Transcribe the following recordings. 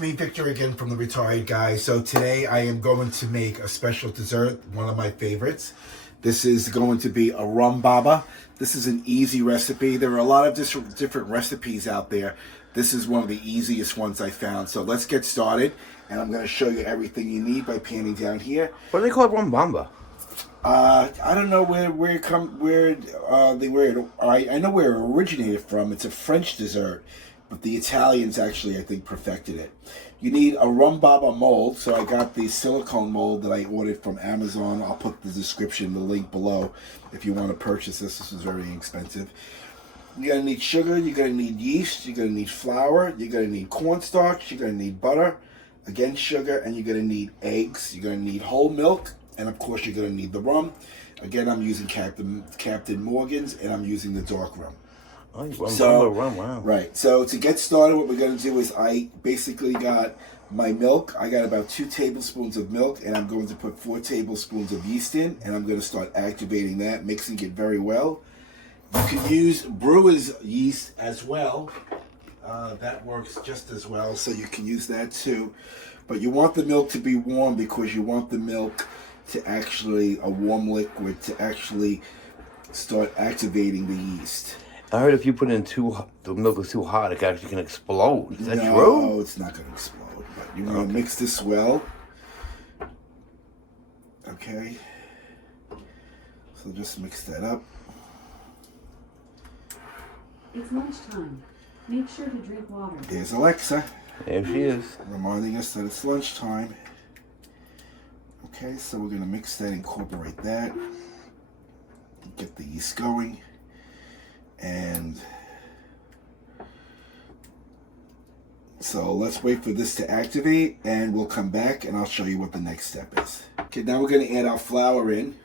me, Victor, again from the Retired Guy. So today I am going to make a special dessert, one of my favorites. This is going to be a Rum Baba. This is an easy recipe. There are a lot of different recipes out there. This is one of the easiest ones I found. So let's get started, and I'm going to show you everything you need by panning down here. What do they call it, Rum Baba? I don't know I know where it originated from. It's a French dessert, but the Italians actually, I think, perfected it. You need a Rum Baba mold. So I got the Silicone mold that I ordered from Amazon. I'll put the description, the link below, if you want to purchase this. This is very inexpensive. You're going to need sugar, you're going to need yeast, you're going to need flour, you're going to need cornstarch, you're going to need butter, again sugar, and you're going to need eggs. You're going to need whole milk, and of course you're going to need the rum. Again, I'm using Captain Morgan's, and I'm using the dark rum. Oh, rum, wow. Right, so to get started, what we're going to do is I basically got my milk. I got about 2 tablespoons of milk, and I'm going to put 4 tablespoons of yeast in, and I'm going to start activating that, mixing it very well. You can use brewer's yeast as well. That works just as well, so you can use that too. But you want the milk to be warm because you want the milk to actually, a warm liquid, to actually start activating the yeast. I heard if you put in the milk is too hot, it actually can explode. Is that true? No, it's not going to explode. But you want to mix this well. Okay. So just mix that up. It's lunchtime. Make sure to drink water. There's Alexa. There she is. Reminding us that it's lunchtime. Okay, so we're going to mix that, incorporate that. Get the yeast going. And so let's wait for this to activate, and we'll come back and I'll show you what the next step is. Okay, now we're going to add our flour in.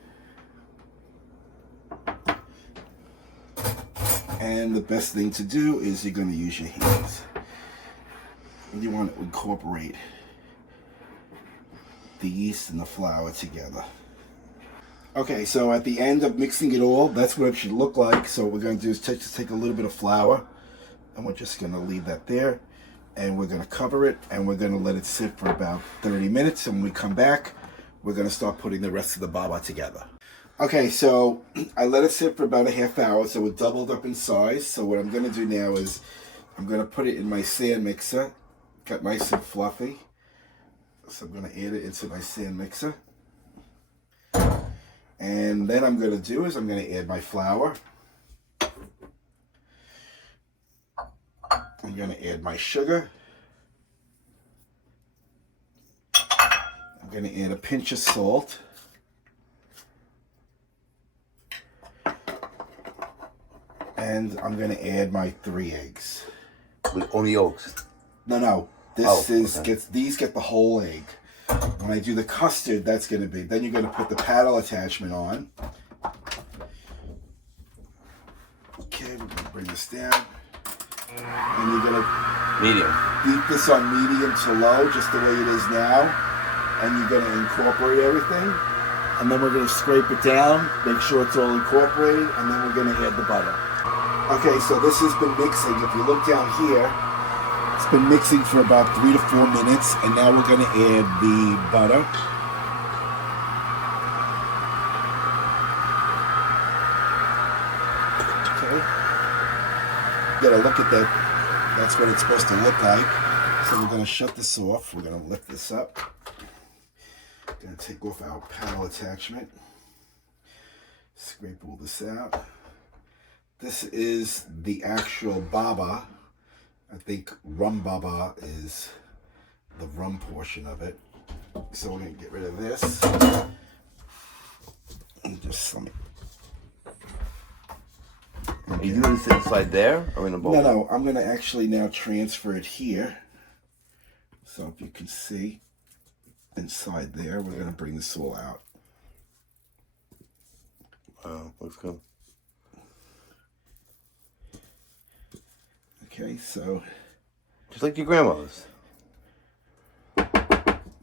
And the best thing to do is you're going to use your hands. And you want to incorporate the yeast and the flour together. Okay, so at the end of mixing it all, that's what it should look like. So what we're going to do is just take a little bit of flour, and we're just going to leave that there. And we're going to cover it, and we're going to let it sit for about 30 minutes. And when we come back, we're going to start putting the rest of the baba together. Okay, so I let it sit for about a half hour, so it doubled up in size. So what I'm going to do now is I'm going to put it in my sand mixer. Got nice and fluffy. So I'm going to add it into my sand mixer. And then I'm going to do is I'm going to add my flour. I'm going to add my sugar. I'm going to add a pinch of salt. And I'm going to add my 3 eggs. With only yolks? No. These get the whole egg. When I do the custard, that's going to be, then you're going to put the paddle attachment on. Okay, we're going to bring this down. And you're going to beat this on medium to low, just the way it is now. And you're going to incorporate everything. And then we're going to scrape it down, make sure it's all incorporated, and then we're going to add the butter. Okay, so this has been mixing. If you look down here, it's been mixing for about 3 to 4 minutes, and now we're going to add the butter. Okay. You gotta look at that. That's what it's supposed to look like. So we're going to shut this off. We're going to lift this up. Going to take off our paddle attachment. Scrape all this out. This is the actual baba. I think Rum Baba is the rum portion of it. So we're going to get rid of this. And just some. Are you doing this inside there or in a bowl? No. I'm going to actually now transfer it here. So if you can see inside there, we're going to bring this all out. Wow, looks good. Okay, so just like your grandmother's.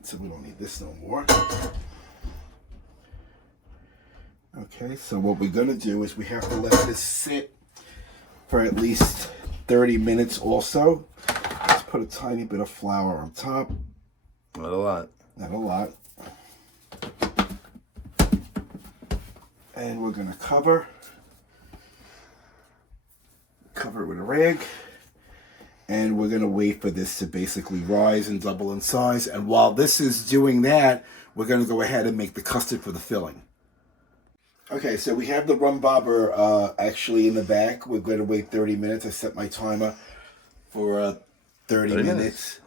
So we don't need this no more. Okay, so what we're going to do is we have to let this sit for at least 30 minutes also. Let's put a tiny bit of flour on top. Not a lot. Not a lot. And we're going to cover it with a rag. And we're going to wait for this to basically rise and double in size. And while this is doing that, we're going to go ahead and make the custard for the filling. Okay, so we have the Rum Baba actually in the back. We're going to wait 30 minutes. I set my timer for 30 minutes.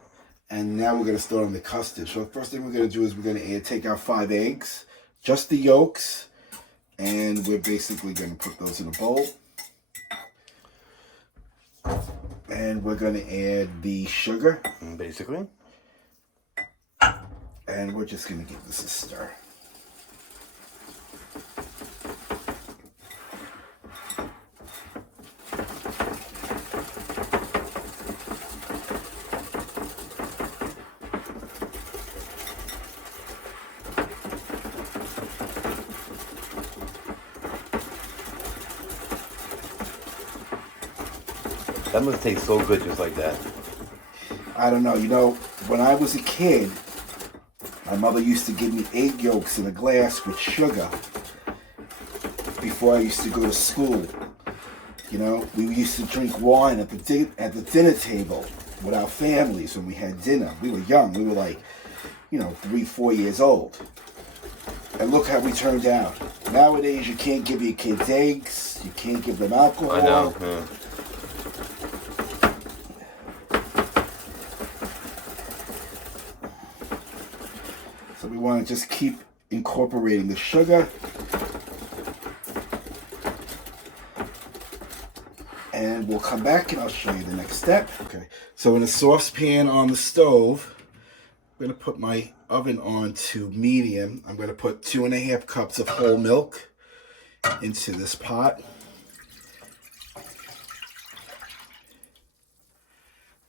And now we're going to start on the custard. So the first thing we're going to do is we're going to take out 5 eggs, just the yolks. And we're basically going to put those in a bowl. And we're going to add the sugar. Basically. And we're just going to give this a stir. That must taste so good just like that. I don't know. You know, when I was a kid, my mother used to give me egg yolks in a glass with sugar before I used to go to school. You know, we used to drink wine at the dinner table with our families when we had dinner. We were young. We were like, you know, 3, 4 years old. And look how we turned out. Nowadays, you can't give your kids eggs. You can't give them alcohol. I know. Yeah. So we want to just keep incorporating the sugar. And we'll come back and I'll show you the next step. Okay, so in a saucepan on the stove, I'm going to put my oven on to medium. I'm going to put 2½ cups of whole milk into this pot.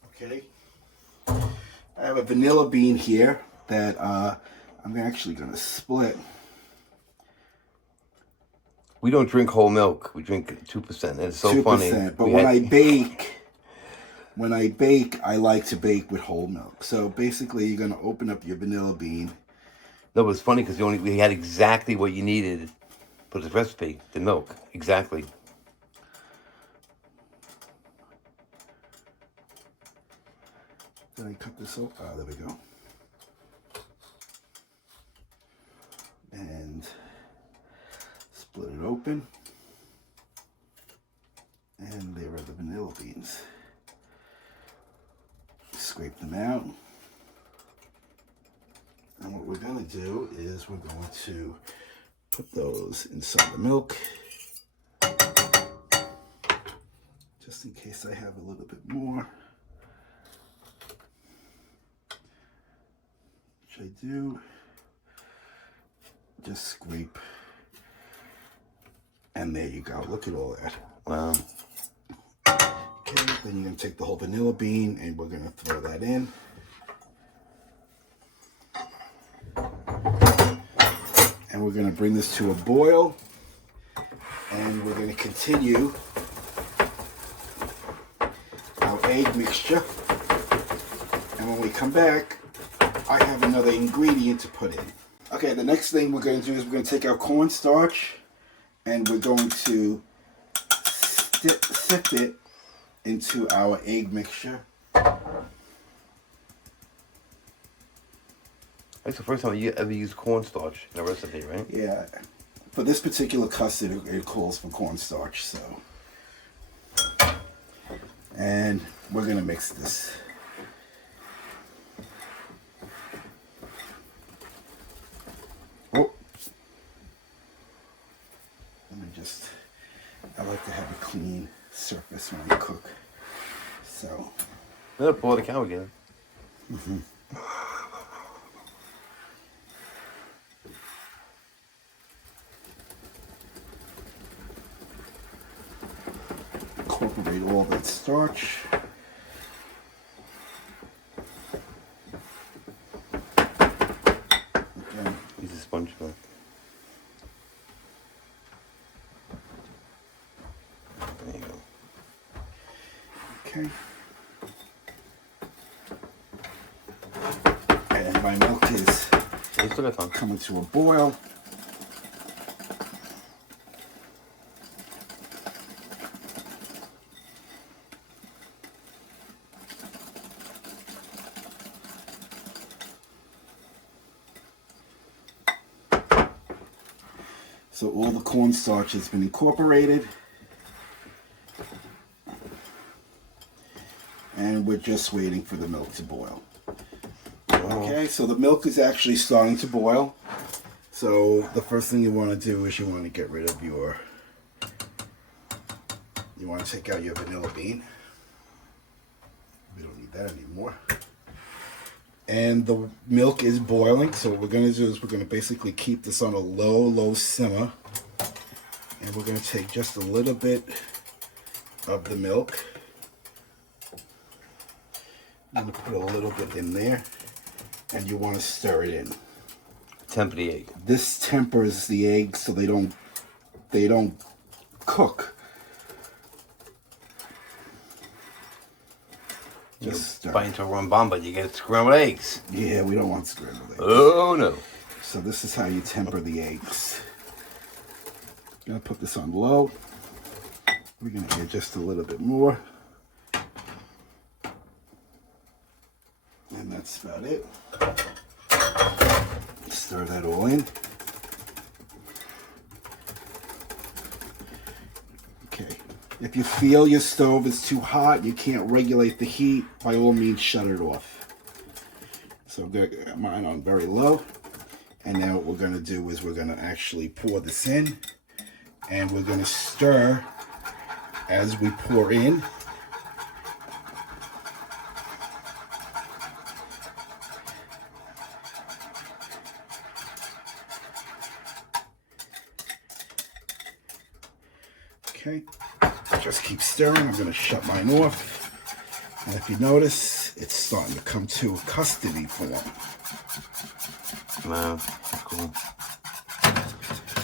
Okay. I have a vanilla bean here that I'm actually going to split. We don't drink whole milk. We drink 2%. It's so 2%, funny. But when I bake, I like to bake with whole milk. So basically, you're going to open up your vanilla bean. No, it was funny because we had exactly what you needed for the recipe, the milk. Exactly. Did I cut this off? Ah, there we go. And split it open. And there are the vanilla beans. Scrape them out. And what we're going to do is we're going to put those inside the milk. Just in case I have a little bit more. Which I do. Just scrape. And there you go. Look at all that. Wow. Okay, then you're going to take the whole vanilla bean and we're going to throw that in. And we're going to bring this to a boil. And we're going to continue our egg mixture. And when we come back, I have another ingredient to put in. Okay, the next thing we're going to do is we're going to take our cornstarch and we're going to sift it into our egg mixture. That's the first time you ever used cornstarch in a recipe, right? Yeah. For this particular custard, it calls for cornstarch, so. And we're going to mix this. Oh. Let me just, I like to have a clean surface when I cook. So. Let it pour the cow again. Mm-hmm. Incorporate all that starch. Okay. Use a sponge for that. There you go. Okay. my milk is You still got time. coming to a boil. So all the cornstarch has been incorporated. And we're just waiting for the milk to boil. Okay, so the milk is actually starting to boil. So the first thing you want to do is you want to get rid of you want to take out your vanilla bean. We don't need that anymore. And the milk is boiling, so what we're going to do is we're going to basically keep this on a low simmer. And we're going to take just a little bit of the milk. I'm going to put a little bit in there, and you want to stir it in. Temper the egg. This tempers the eggs so they don't cook. Just stir. Bite into a Rum Baba, you get scrambled eggs. Yeah, we don't want scrambled eggs. Oh no. So this is how you temper the eggs. Gonna put this on low. We're gonna add just a little bit more. And that's about it. Stir that all in. Okay. If you feel your stove is too hot, you can't regulate the heat, by all means shut it off. So I'm going to get mine on very low. And now what we're going to do is we're going to actually pour this in. And we're going to stir as we pour in. Okay, just keep stirring. I'm going to shut mine off. And if you notice, it's starting to come to a custardy form. Wow, that's cool.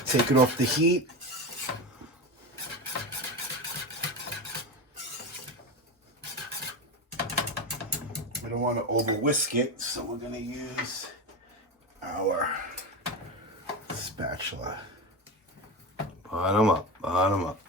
Take it off the heat. We don't want to over whisk it, so we're going to use our spatula. Bottom up, bottom up.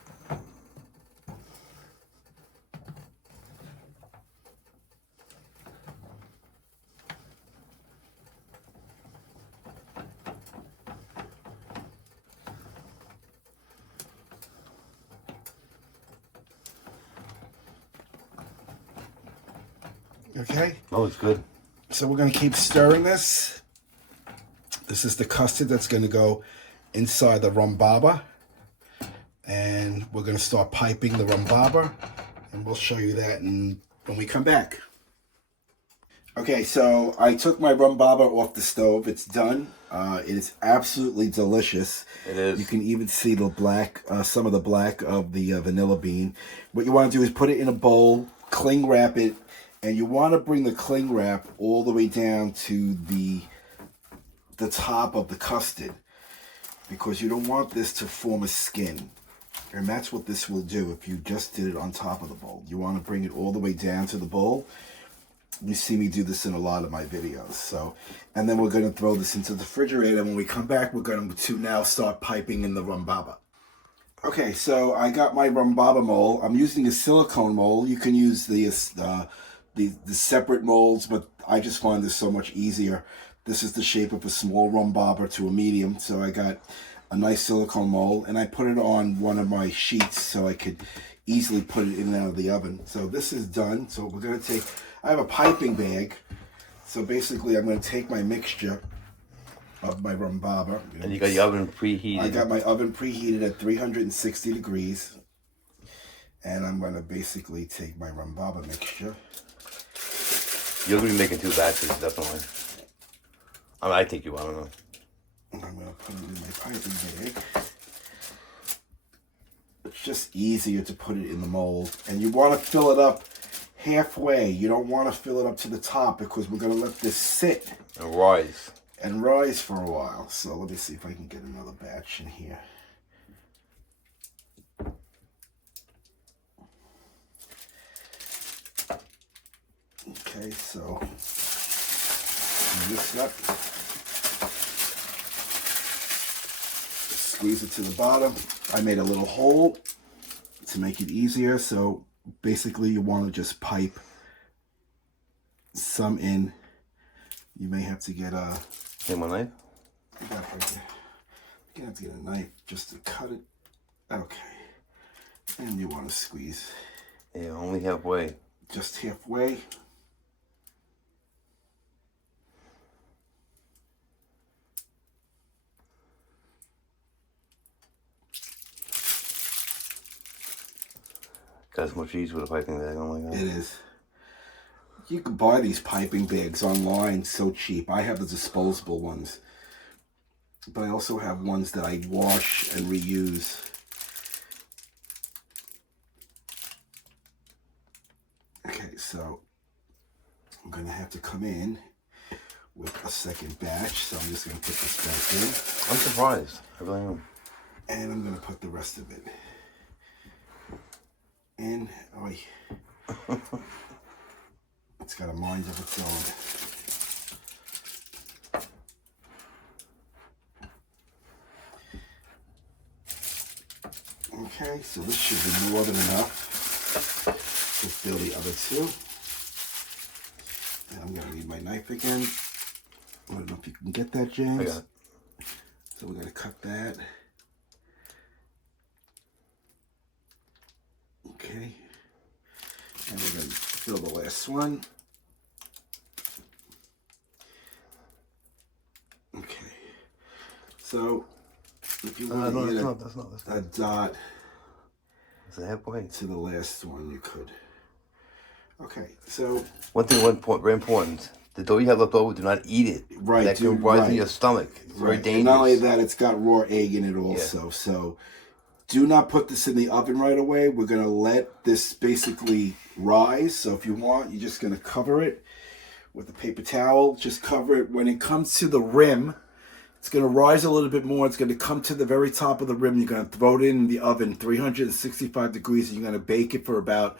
Okay? Oh, it's good. So we're going to keep stirring this. This is the custard that's going to go inside the Rum Baba. And we're going to start piping the Rum Baba. And we'll show you that when we come back. Okay, so I took my Rum Baba off the stove. It's done. It is absolutely delicious. It is. You can even see the black, some of the black of the vanilla bean. What you want to do is put it in a bowl, cling wrap it, and you want to bring the cling wrap all the way down to the top of the custard, because you don't want this to form a skin. And that's what this will do if you just did it on top of the bowl. You want to bring it all the way down to the bowl. You see me do this in a lot of my videos. So, and then we're going to throw this into the refrigerator. When we come back, we're going to now start piping in the Rum Baba. Okay, so I got my Rum Baba mold. I'm using a silicone mold. You can use the separate molds, but I just find this so much easier. This is the shape of a small Rum Baba to a medium. So I got a nice silicone mold, and I put it on one of my sheets so I could easily put it in and out of the oven. So this is done. So we're going to take, I have a piping bag. So basically I'm going to take my mixture of my Rum Baba. And you got your oven preheated. I got my oven preheated at 360 degrees. And I'm going to basically take my Rum Baba mixture. You're going to be making 2 batches, definitely. I mean, I think you, I don't know. I'm going to put it in my piping bag. It's just easier to put it in the mold. And you want to fill it up halfway. You don't want to fill it up to the top, because we're going to let this sit. And rise. And rise for a while. So let me see if I can get another batch in here. Okay, so Mix it up. Squeeze it to the bottom. I made a little hole to make it easier. So basically you want to just pipe some in. You may have to get a... Get my knife? I got it right there. You have to get a knife just to cut it. Okay. And you want to squeeze. Yeah, only halfway. Just halfway. Got so much ease with a piping bag. Oh my god. It is. You can buy these piping bags online so cheap. I have the disposable ones. But I also have ones that I wash and reuse. Okay, so I'm going to have to come in with a second batch. So I'm just going to put this back in. I'm surprised. I really am. And I'm going to put the rest of it in. Oy. It's got a mind of its own. Okay, so this should be more than enough to fill the other two. And I'm going to need my knife again. I don't know if you can get that, James. I got it. So we're going to cut that. Okay. And we're going to fill the last one. Okay. So, if you want to add a dot It's a halfway. to the last one, you could. Okay, so... One thing, very important. The dough you have left over, do not eat it. Right, that can rise in your stomach. It's very dangerous. And not only that, it's got raw egg in it also. Yeah. So do not put this in the oven right away. We're going to let this basically rise. So if you want, you're just going to cover it with a paper towel. Just cover it. When it comes to the rim, it's going to rise a little bit more. It's going to come to the very top of the rim. You're going to throw it in the oven, 365 degrees. And you're going to bake it for about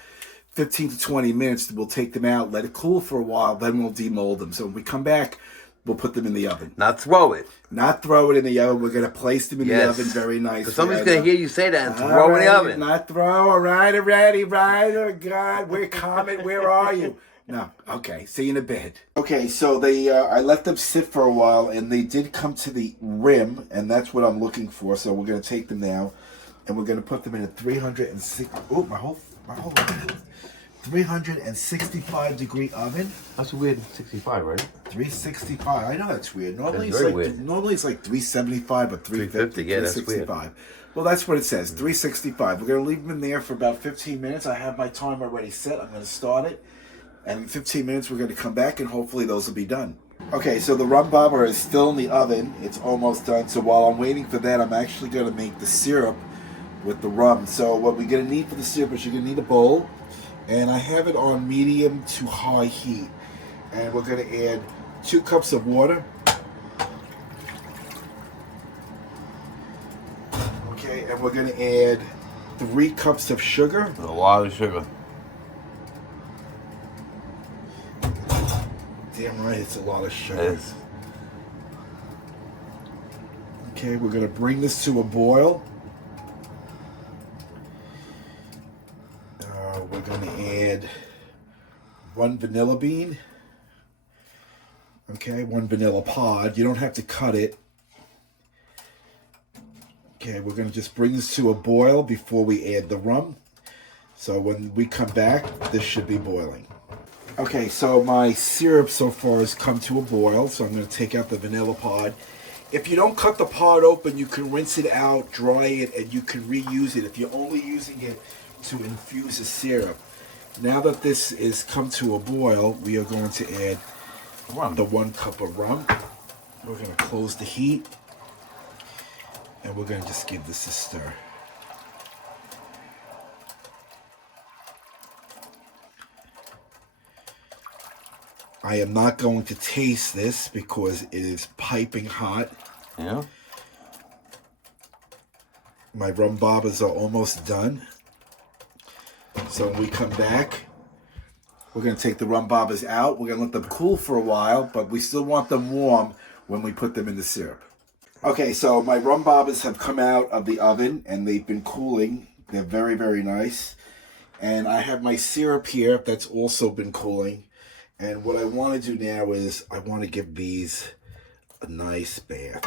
15 to 20 minutes. We'll take them out, let it cool for a while, then we'll demold them. So when we come back, we'll put them in the oven. Not throw it. Not throw it in the oven. We're going to place them in the oven very nicely. Because somebody's going to hear you say that and throw in the oven. Not throw. All right, already, right? Oh, God, we're coming. Where are you? No. Okay, see you in a bit. Okay, so they, I let them sit for a while, and they did come to the rim, and that's what I'm looking for. So we're going to take them now, and we're going to put them in a 360... Oh, my whole 365 degree oven. That's weird. 65, right? 365. I know that's weird. Normally, that's very weird. Normally it's like 375 or 350. Yeah, that's weird. Well, that's what it says. 365. We're gonna leave them in there for about 15 minutes. I have my timer already set. I'm gonna start it, and in 15 minutes we're gonna come back, and hopefully those will be done. Okay, so the Rum Baba is still in the oven. It's almost done. So while I'm waiting for that, I'm actually gonna make the syrup with the rum. So what we're gonna need for the syrup is you're gonna need a bowl. And I have it on medium to high heat. And we're going to add 2 cups of water. Okay, and we're going to add 3 cups of sugar. A lot of sugar. Damn right, it's a lot of sugar. It is. Okay, we're going to bring this to a boil. We're going to add 1 vanilla bean. Okay, 1 vanilla pod. You don't have to cut it. Okay, we're going to just bring this to a boil before we add the rum. So when we come back, this should be boiling. Okay, so my syrup so far has come to a boil. So I'm going to take out the vanilla pod. If you don't cut the pod open, you can rinse it out, dry it, and you can reuse it. If you're only using it to infuse the syrup. Now that this is come to a boil, we are going to add the 1 cup of rum. We're going to close the heat, and we're going to just give this a stir. I am not going to taste this because it is piping hot. Yeah. My Rum Babas are almost done. So when we come back, We're going to take the Rum Babas out. We're going to let them cool for a while, but we still want them warm when we put them in the syrup. Okay, so my Rum Babas have come out of the oven and they've been cooling. They're very, very nice. And I have my syrup here that's also been cooling. And what I want to do now is I want to give these a nice bath.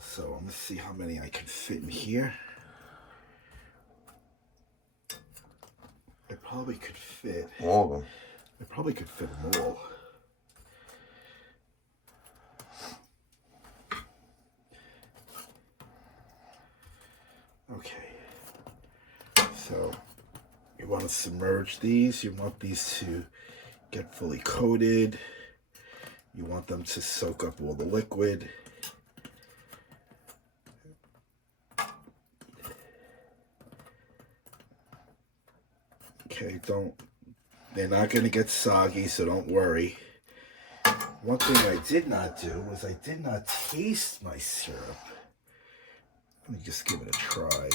So I'm going to see how many I can fit in here. I probably could fit all of them. I probably could fit them all. Okay. So you want to submerge these. You want these to get fully coated. You want them to soak up all the liquid. Okay, they're not going to get soggy, so don't worry. One thing I did not do was I did not taste my syrup. Let me just give it a try.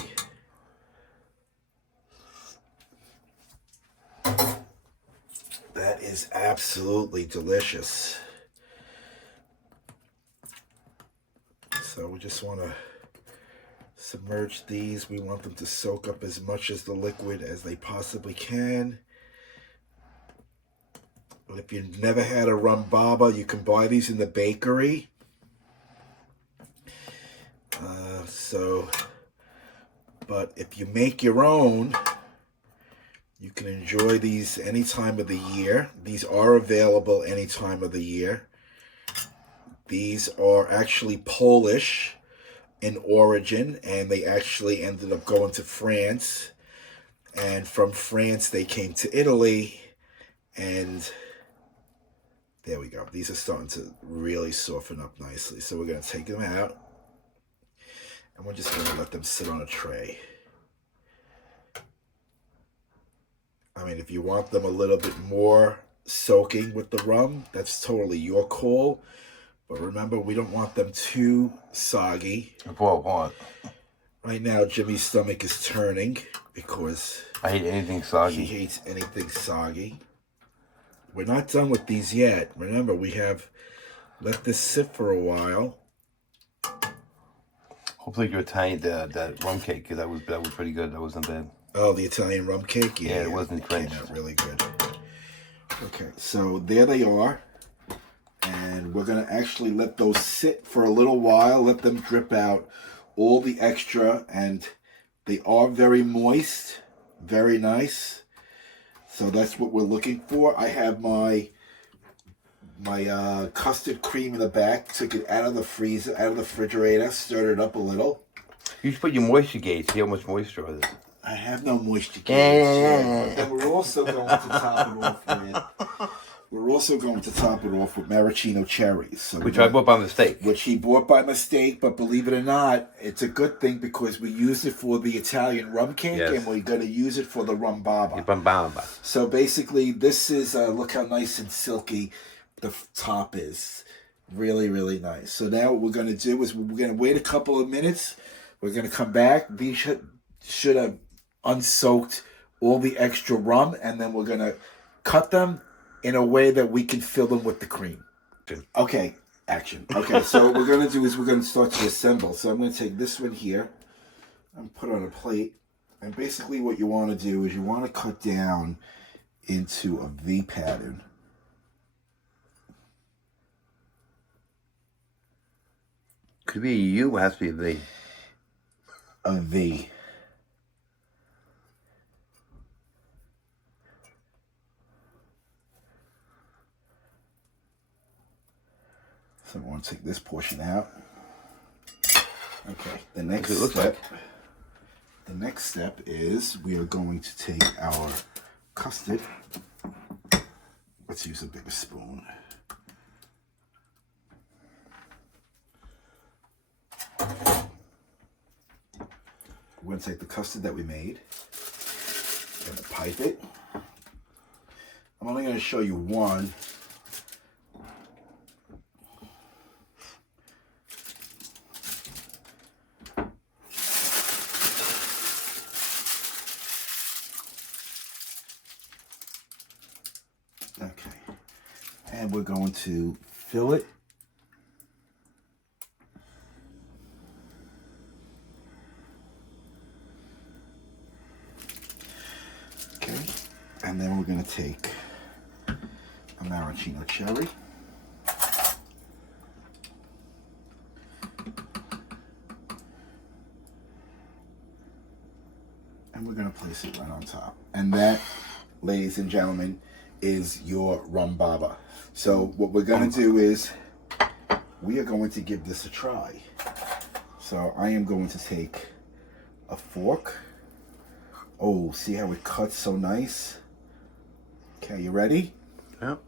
That is absolutely delicious. So we just want to submerge these. We want them to soak up as much as the liquid as they possibly can. But if you've never had a Rum Baba, you can buy these in the bakery. But if you make your own, you can enjoy these any time of the year. These are available any time of the year. These are actually Polish in origin, and they actually ended up going to France. And from France, they came to Italy, and there we go. These are starting to really soften up nicely. So we're going to take them out, and we're just going to let them sit on a tray. I mean, if you want them a little bit more soaking with the rum, that's totally your call. But remember, we don't want them too soggy. Right now, Jimmy's stomach is turning because I hate anything soggy. He hates anything soggy. We're not done with these yet. Remember, we have let this sit for a while. Hopefully your Italian that rum cake, because that was pretty good. That wasn't bad. Oh, the Italian rum cake? Yeah, it wasn't came out really good. Okay, so there they are. And we're going to actually let those sit for a little while. Let them drip out all the extra. And they are very moist. Very nice. So that's what we're looking for. I have my custard cream in the back. Took it out of the freezer, out of the refrigerator. Stirred it up a little. You should put your moisture gauge. See how much moisture is. I have no moisture gauge. And we're also going to top it off with... We're also going to top it off with maraschino cherries. So which I bought by mistake. Which he bought by mistake, but believe it or not, it's a good thing because we use it for the Italian rum cake, yes. And we're going to use it for the Rum Baba. Rum Baba. So basically, this is, look how nice and silky the top is. Really, really nice. So now what we're going to do is we're going to wait a couple of minutes. We're going to come back. These should have unsoaked all the extra rum, and then we're going to cut them in a way that we can fill them with the cream. Okay, action. Okay, so what we're going to do is we're going to start to assemble. So I'm going to take this one here and put it on a plate. And basically what you want to do is you want to cut down into a V pattern. Could be a U, it has to be a V. A V. So I want to take this portion out. Okay, the next step is we are going to take our custard. Let's use a bigger spoon. We're going to take the custard that we made. We're going to pipe it. I'm only going to show you one. And we're going to fill it. Okay. And then we're going to take a maraschino cherry. And we're going to place it right on top. And that, ladies and gentlemen, is your Rum Baba. So what we're going to do is we are going to give this a try. So I am going to take a fork. Oh, see how it cuts so nice? Okay, you ready? Yep.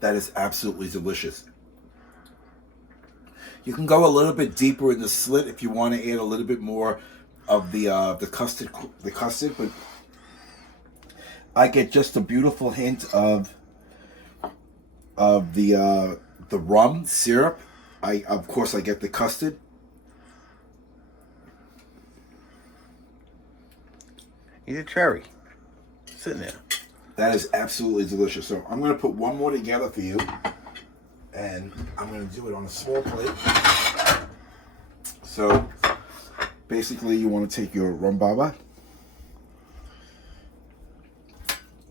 That is absolutely delicious. You can go a little bit deeper in the slit if you want to add a little bit more of the custard, but I get just a beautiful hint of the rum syrup. Of course I get the custard. Eat a cherry. Sitting there. That is absolutely delicious. So I'm going to put one more together for you. And I'm going to do it on a small plate. So basically you want to take your Rum Baba.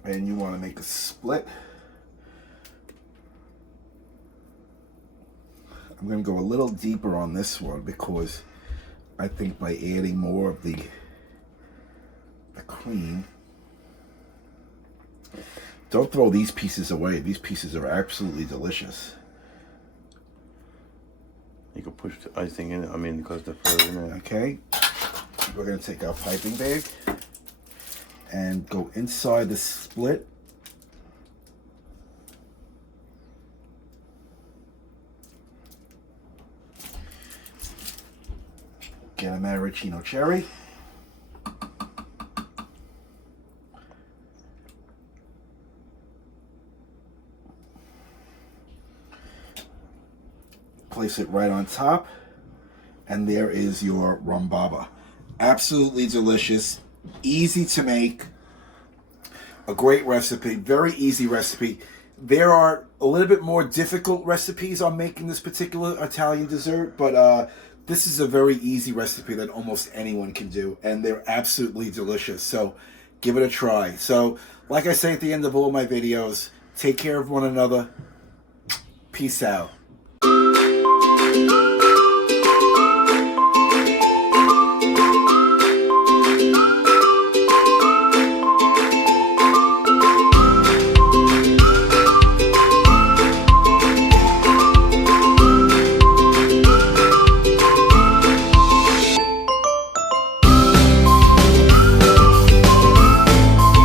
And you want to make a split. I'm going to go a little deeper on this one because I think by adding more of the cream. Don't throw these pieces away. These pieces are absolutely delicious. You can push the icing in. I mean, because the further in there. Okay. We're going to take our piping bag and go inside the split. Get a maraschino cherry. Place it right on top, and there is your Rum Baba. Absolutely delicious, easy to make, a great recipe, very easy recipe. There are a little bit more difficult recipes on making this particular Italian dessert, but this is a very easy recipe that almost anyone can do, and they're absolutely delicious. So give it a try. So like I say at the end of all my videos, take care of one another. Peace out.